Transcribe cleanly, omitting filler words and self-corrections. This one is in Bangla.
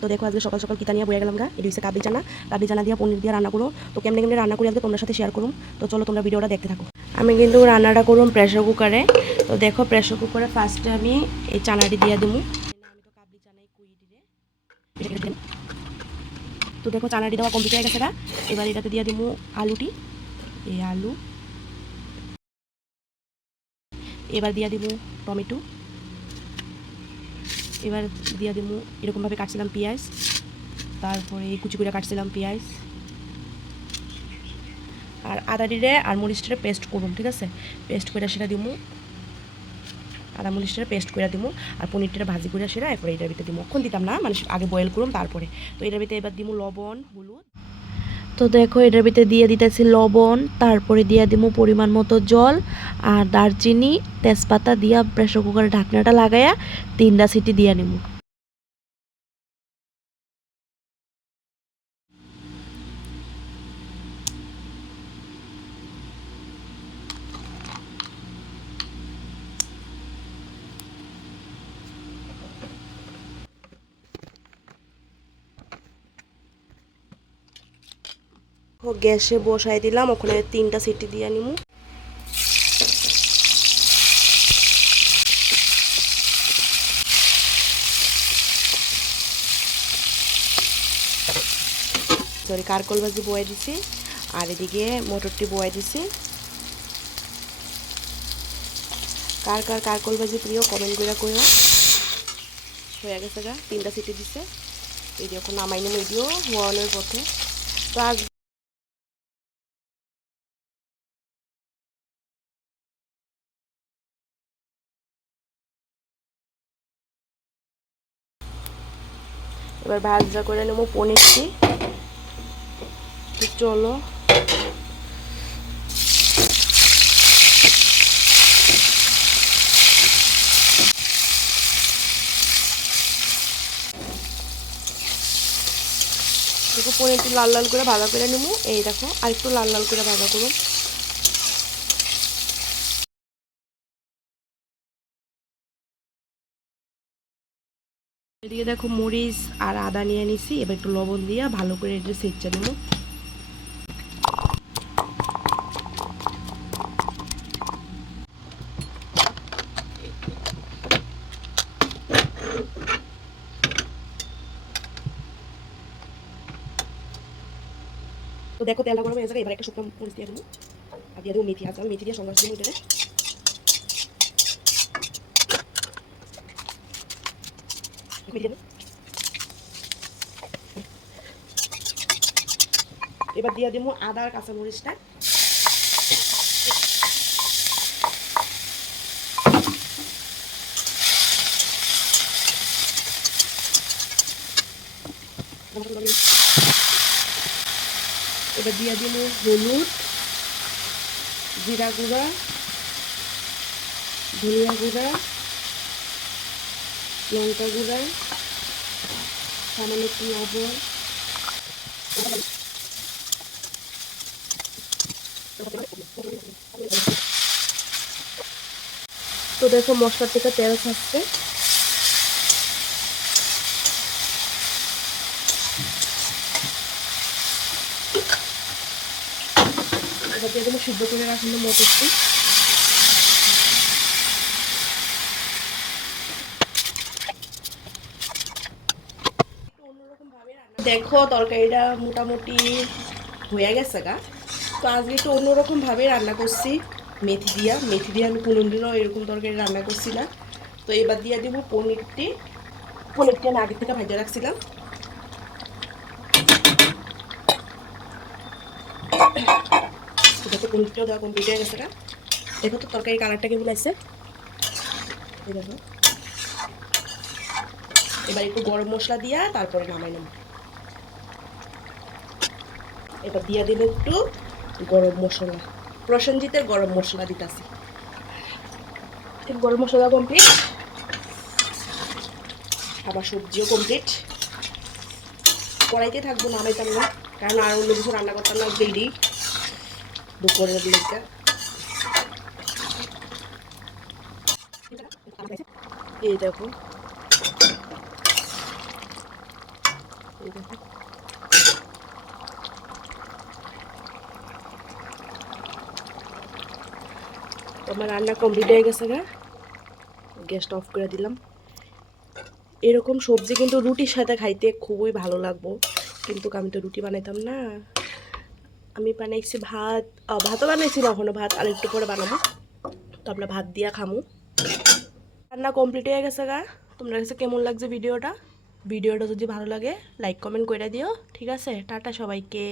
তো দেখো আজকে সকাল সকাল কিতা নিয়ে বয়ে গেলাম গা, এটা হচ্ছে কাবলি চানা দিয়ে পনির দিয়ে রান্না করুম। তো কেমনে কেমনে রান্না করি আজকে তোমার সাথে শেয়ার করুম। তো চলো তোমরা ভিডিওটা দেখতে থাকো। আমি কিন্তু রান্নাটা করুম প্রেসার কুকারে। তো দেখো প্রেসার কুকারে ফার্স্টে আমি এই চানাটি দিয়ে দিমু। তো দেখো চানাটি দেওয়া কমপ্লিট হয়ে গেছে গা। এবার এটাতে দিয়ে দিমু আলুটি, এই আলু। এবার দিয়ে দিমু টমেটো। এবার দিয়ে দিমু এরকমভাবে কাটছিলাম পেঁয়াজ, তারপরে কুচি করে কাটছিলাম পেঁয়াজ আর আদা দিলে আর মরিচটা পেস্ট করুন, ঠিক আছে। পেস্ট করে সেটা দিমু, আদা মরিচটা পেস্ট করে দিমু। আর পনিরটা ভাজি করে সেটা এরপরে এটার ভিতরে দিমু। এখন দিতাম না, মানে আগে বয়েল করুম তারপরে। তো এটার ভিতরে এবার দিমু লবণ হলুদ। তো দেখো এটার ভিতরে দিয়ে দিতেছি লবণ, তারপরে দিয়ে দিমু পরিমাণ মতো জল আর দারচিনি তেজপাতা দিয়া প্রেসার কুকারের ঢাকনাটা লাগাইয়া 3টা সিটি দিয়া নিমু। গ্যাসে বসাই দিলাম, ওখানে 3টা সিটি দিয়ে নিমু। সরি, কারকল ভাজি বয়ে দিছি আর এদিকে মটরটি বয়ে দিছি। কার কার কারকল ভাজি প্রিয় কমেন্ট করে কইও। হয়ে গেছে গা, 3টা সিটি দিছে। এই এখন নামাই নিমু, এদিও হওয়ানোর পথে। তো আজ এবার ভাজা করে নেবো পনিরটি। চলো দেখো পনিরটি লাল লাল করে ভাজা করে নেবো। এই দেখো আর একটু লাল লাল করে ভাজা করুন। এদিকে দেখো মরিচ আর আদা নিয়ে নিছি। এবার একটু লবণ দিয়ে ভালো করে এটা সেঁচে নেবো। তো দেখো তেলটা গরম হয়ে যাবে। এবার একটা শুকনো মরিচ দিয়ে দেবো আর দিয়ে দেবো মেথি। আছে আমি মেথি দিয়ে সংবাস দেবো এটারে। এবার দিয়ে দেবো আদা আর কাঁচা মরিচটা। এবার দিয়ে দেবো হলুদ, জিরা গুঁড়া, ধনিয়া গুঁড়া, লঙ্কা গুঁড়া, সামান্য একটু লবণ। তো দেখো মশলার থেকে তেল ছাড়ছে। এবার দিয়ে দেবো সিদ্ধ করে রাখানো মটরটি। দেখো তরকারিটা মোটামুটি হয়ে গেছে গা। তো আজকে একটু অন্যরকম ভাবে রান্না করছি, মেথি দিয়া আমি কোনোদিনও এরকম তরকারি রান্না করছি না। তো এবার দিয়ে দিব পনিরটি আমি আগে থেকে ভেজে রাখছিলাম। দেখো পনিরটাও দেওয়া কমপ্লিট হয়ে গেছে গা। দেখো তো তরকারি কালারটা কেমন আছে। দেখো এবার একটু গরম মশলা দিয়া তারপরে নামাই নেব। এবার দিয়ে দিল একটু গরম মশলা, প্রসেনজিতের গরম মশলা দিতেছি। গরম মশলা কমপ্লিট, আবার সবজিও কমপ্লিট। কড়াইতে থাকবো, নামাইতাম না, কারণ আর অন্য কিছু রান্না করতাম না দেরি দুপুরের দিকটা। এই দেখো এই দেখো আমার রান্না কমপ্লিট হয়ে গেছে গা, গ্যাসটা অফ করে দিলাম। এরকম সবজি কিন্তু রুটির সাথে খাইতে খুবই ভালো লাগবো, কিন্তু আমি তো রুটি বানাইতাম না, আমি বানাইছি ভাত। ভাতও বানাইছি না এখনো, ভাত আর একটু পরে বানাবো। তো আমরা ভাত দিয়া খামু। রান্না কমপ্লিট হয়ে গেছে গা। তোমরা কাছে কেমন লাগছে ভিডিওটা? ভিডিওটা যদি ভালো লাগে লাইক কমেন্ট করে দিও, ঠিক আছে? টাটা সবাইকে।